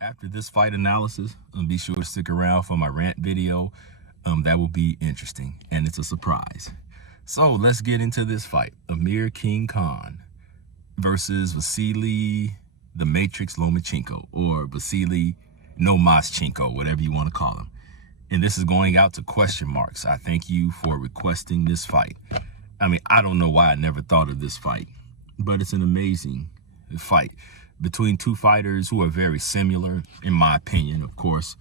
After this fight analysis, be sure to stick around for my rant video. That will be interesting, and it's a surprise. So let's get into this fight. Amir King Khan versus Vasily the Matrix Lomachenko, or Vasily Lomachenko, whatever you want to call him. And this is going out to question marks. I thank you for requesting this fight. I mean, I don't know why I never thought of this fight, but it's an amazing fight between two fighters who are very similar, in my opinion. Of course,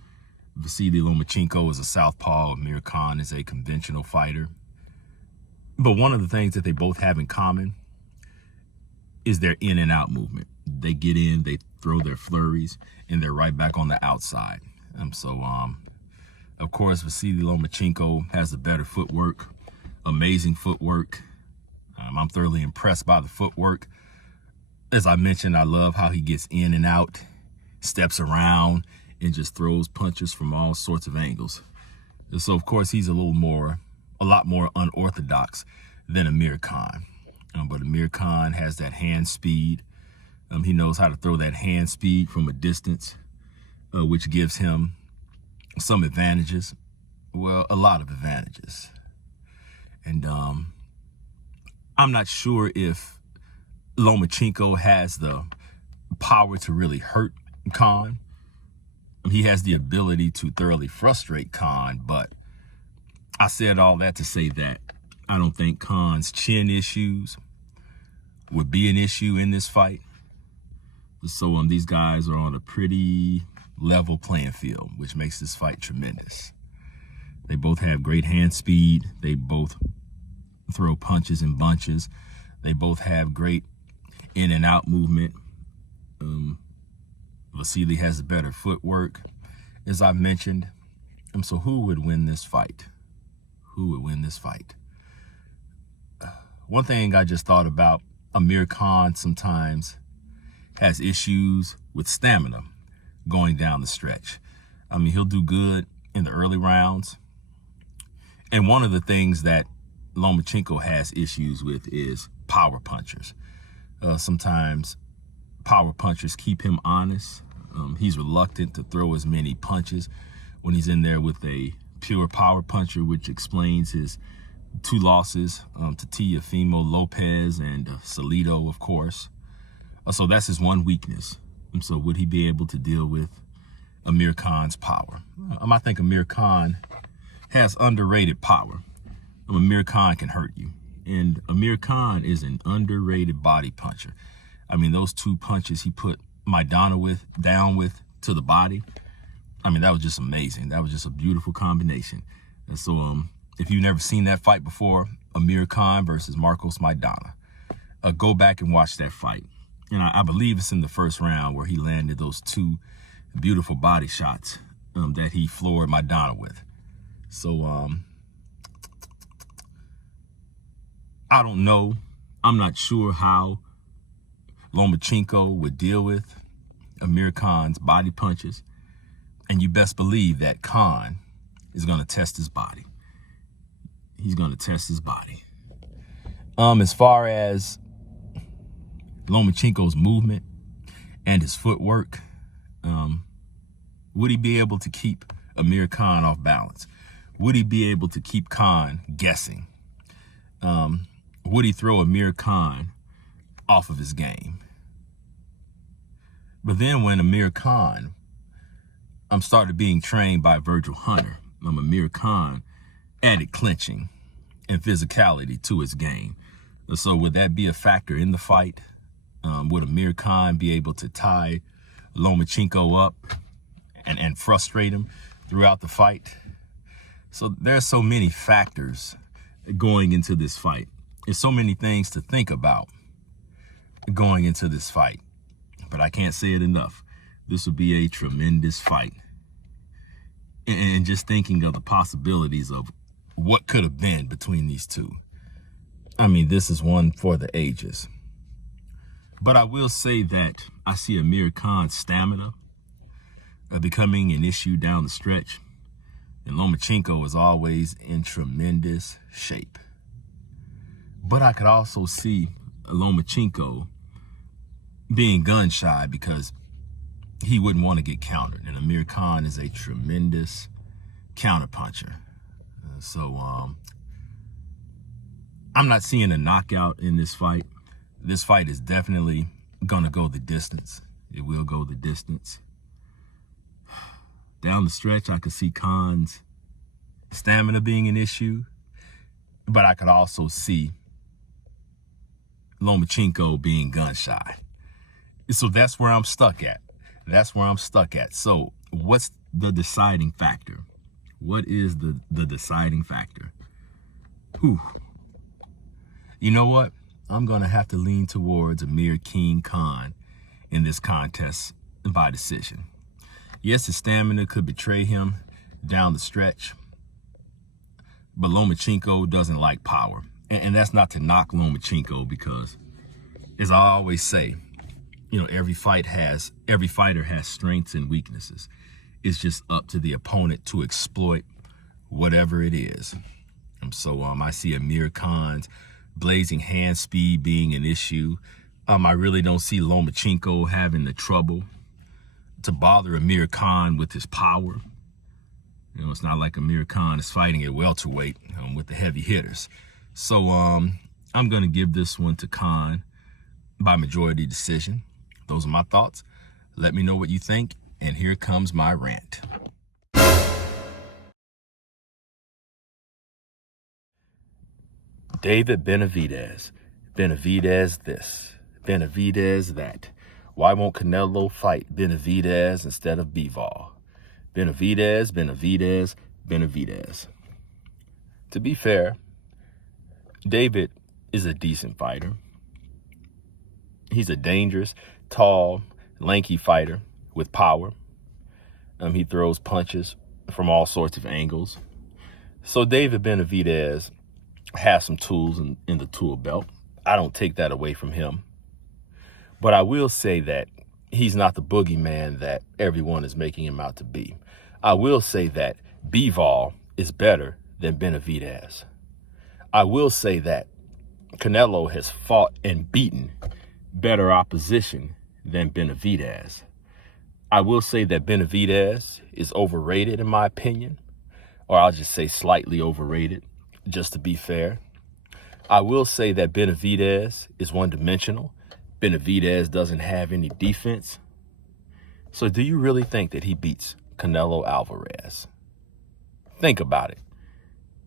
Vasily Lomachenko is a southpaw. Amir Khan is a conventional fighter. But one of the things that they both have in common is their in and out movement. They get in, they throw their flurries, and they're right back on the outside. Of course, Vasily Lomachenko has the better footwork, amazing footwork. I'm thoroughly impressed by the footwork. As I mentioned, I love how he gets in and out, steps around, and just throws punches from all sorts of angles. And so, of course, he's a lot more unorthodox than Amir Khan. But Amir Khan has that hand speed. He knows how to throw that hand speed from a distance, which gives him some advantages. Well, a lot of advantages. And I'm not sure if Lomachenko has the power to really hurt Khan. He has the ability to thoroughly frustrate Khan, but I said all that to say that I don't think Khan's chin issues would be an issue in this fight. So these guys are on a pretty level playing field, which makes this fight tremendous. They both have great hand speed. They both throw punches in bunches. They both have great in and out movement. Vasily has the better footwork, as I've mentioned. So who would win this fight? Who would win this fight? One thing I just thought about, Amir Khan sometimes has issues with stamina going down the stretch. I mean, he'll do good in the early rounds. And one of the things that Lomachenko has issues with is power punchers. Sometimes power punchers keep him honest. He's reluctant to throw as many punches when he's in there with a pure power puncher, which explains his two losses to Teofimo Lopez and Salido, of course. So that's his one weakness. So would he be able to deal with Amir Khan's power? I think Amir Khan has underrated power. Amir Khan can hurt you. And Amir Khan is an underrated body puncher. I mean, those two punches he put Maidana down with to the body, I mean, that was just amazing. That was just a beautiful combination. And so if you've never seen that fight before, Amir Khan versus Marcos Maidana, go back and watch that fight. And I believe it's in the first round where he landed those two beautiful body shots that he floored Maidana with. So I don't know. I'm not sure how Lomachenko would deal with Amir Khan's body punches. And you best believe that Khan is going to test his body. He's going to test his body. As far as Lomachenko's movement and his footwork, would he be able to keep Amir Khan off balance? Would he be able to keep Khan guessing? Would he throw Amir Khan off of his game? But then when Amir Khan started being trained by Virgil Hunter, Amir Khan added clinching and physicality to his game. So would that be a factor in the fight? Would Amir Khan be able to tie Lomachenko up and frustrate him throughout the fight? So there are so many factors going into this fight. There's so many things to think about going into this fight, but I can't say it enough. This would be a tremendous fight. And just thinking of the possibilities of what could have been between these two. I mean, this is one for the ages. But I will say that I see Amir Khan's stamina becoming an issue down the stretch. Lomachenko is always in tremendous shape. But I could also see Lomachenko being gun shy because he wouldn't want to get countered. And Amir Khan is a tremendous counterpuncher. So I'm not seeing a knockout in this fight. This fight is definitely going to go the distance. It will go the distance. Down the stretch, I could see Khan's stamina being an issue, but I could also see Lomachenko being gun shy. So that's where I'm stuck at. So what's the deciding factor? What is the deciding factor? Whew. You know what? I'm going to have to lean towards Amir King Khan in this contest by decision. Yes, his stamina could betray him down the stretch, but Lomachenko doesn't like power. And that's not to knock Lomachenko because, as I always say, every fighter has strengths and weaknesses. It's just up to the opponent to exploit whatever it is. And so I see Amir Khan's blazing hand speed being an issue. I really don't see Lomachenko having the trouble to bother Amir Khan with his power. It's not like Amir Khan is fighting at welterweight with the heavy hitters. So I'm going to give this one to Khan by majority decision. Those are my thoughts. Let me know what you think. And here comes my rant. David Benavidez. Benavidez this. Benavidez that. Why won't Canelo fight Benavidez instead of Bivol? Benavidez. To be fair, David is a decent fighter. He's a dangerous, tall, lanky fighter with power. He throws punches from all sorts of angles. So David Benavidez has some tools in the tool belt. I don't take that away from him. But I will say that he's not the boogeyman that everyone is making him out to be. I will say that Bivol is better than Benavidez. I will say that Canelo has fought and beaten better opposition than Benavidez. I will say that Benavidez is overrated in my opinion, or I'll just say slightly overrated, just to be fair. I will say that Benavidez is one-dimensional. Benavidez doesn't have any defense. So do you really think that he beats Canelo Alvarez? Think about it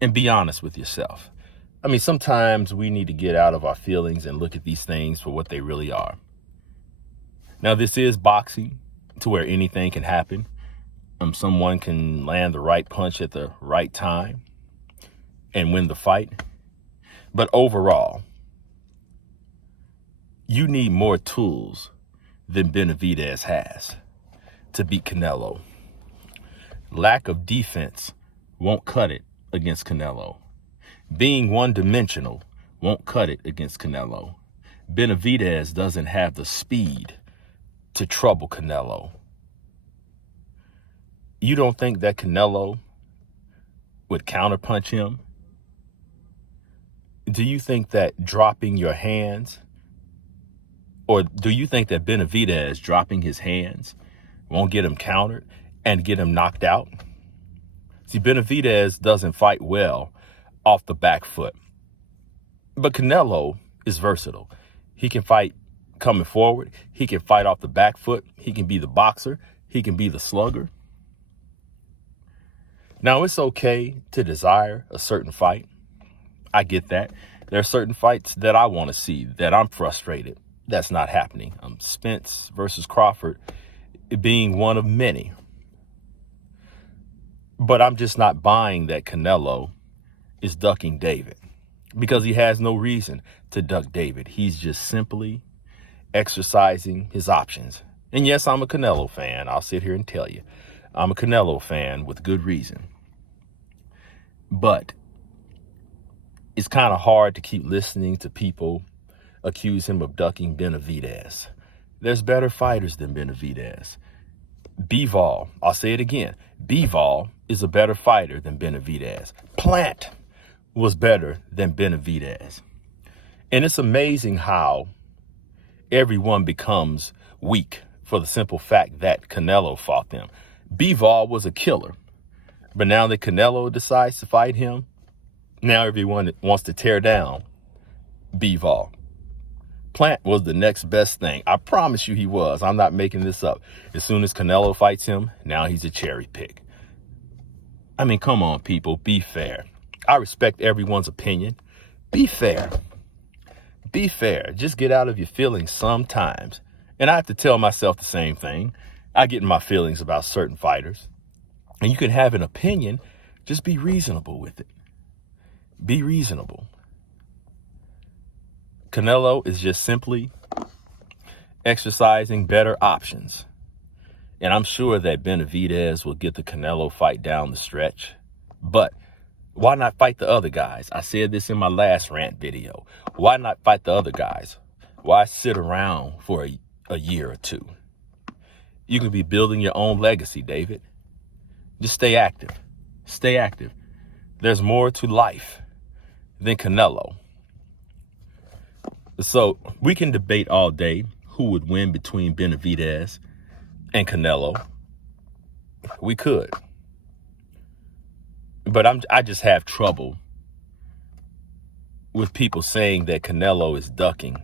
and be honest with yourself. Sometimes we need to get out of our feelings and look at these things for what they really are. Now, this is boxing to where anything can happen. Someone can land the right punch at the right time and win the fight. But overall, you need more tools than Benavidez has to beat Canelo. Lack of defense won't cut it against Canelo. Being one-dimensional won't cut it against Canelo. Benavidez doesn't have the speed to trouble Canelo. You don't think that Canelo would counterpunch him? Do you think that dropping your hands, or do you think that Benavidez dropping his hands won't get him countered and get him knocked out? See, Benavidez doesn't fight well off the back foot. But Canelo is versatile. He can fight coming forward. He can fight off the back foot. He can be the boxer. He can be the slugger. Now, it's okay to desire a certain fight. I get that. There are certain fights that I want to see that I'm frustrated that's not happening. Spence versus Crawford being one of many. But I'm just not buying that Canelo is ducking David because he has no reason to duck David. He's just simply exercising his options. And yes, I'm a Canelo fan. I'll sit here and tell you, I'm a Canelo fan with good reason. But it's kind of hard to keep listening to people accuse him of ducking Benavidez. There's better fighters than Benavidez. Bivol, I'll say it again, Bivol is a better fighter than Benavidez. Plant was better than Benavidez. And it's amazing how everyone becomes weak for the simple fact that Canelo fought them. Bivol was a killer, but now that Canelo decides to fight him, now everyone wants to tear down Bivol. Plant was the next best thing. I promise you he was. I'm not making this up. As soon as Canelo fights him, now he's a cherry pick. I mean, come on, people. Be fair. I respect everyone's opinion. Be fair. Be fair. Just get out of your feelings sometimes. And I have to tell myself the same thing. I get in my feelings about certain fighters. And you can have an opinion. Just be reasonable with it. Be reasonable. Canelo is just simply exercising better options. And I'm sure that Benavidez will get the Canelo fight down the stretch. But why not fight the other guys? I said this in my last rant video. Why not fight the other guys? Why sit around for a year or two? You can be building your own legacy, David. Just stay active. Stay active. There's more to life than Canelo. So we can debate all day who would win between Benavidez and Canelo. We could. But I just have trouble with people saying that Canelo is ducking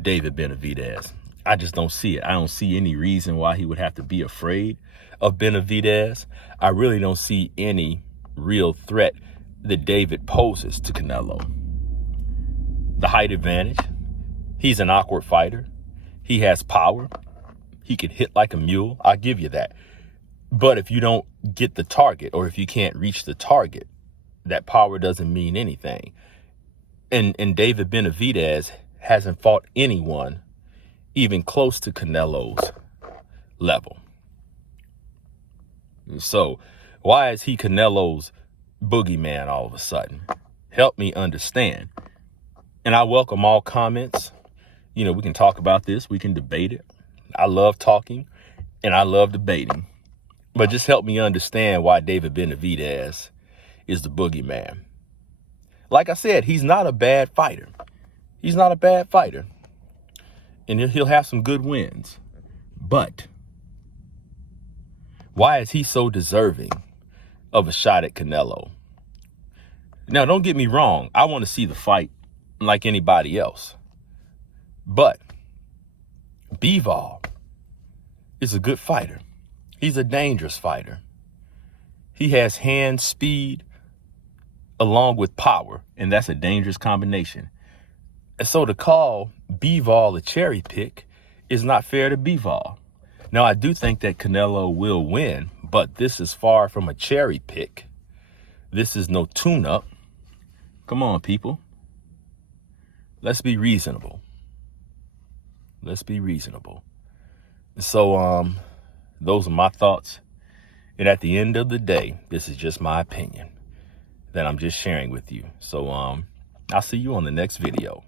David Benavidez. I just don't see it. I don't see any reason why he would have to be afraid of Benavidez. I really don't see any real threat that David poses to Canelo. The height advantage. He's an awkward fighter. He has power. He can hit like a mule. I'll give you that. But if you don't get the target, or if you can't reach the target, that power doesn't mean anything. And David Benavidez hasn't fought anyone even close to Canelo's level. So why is he Canelo's boogeyman all of a sudden? Help me understand. And I welcome all comments. You know, we can talk about this. We can debate it. I love talking and I love debating. But just help me understand why David Benavidez is the boogeyman. Like I said, he's not a bad fighter. He's not a bad fighter. And he'll have some good wins. But why is he so deserving of a shot at Canelo? Now, don't get me wrong. I want to see the fight like anybody else. But Bivol is a good fighter. He's a dangerous fighter. He has hand speed along with power, and that's a dangerous combination. And so to call Bivol a cherry pick is not fair to Bivol. Now, I do think that Canelo will win, but this is far from a cherry pick. This is no tune-up. Come on, people. Let's be reasonable. Let's be reasonable. So, those are my thoughts. And at the end of the day, this is just my opinion that I'm just sharing with you. So, I'll see you on the next video.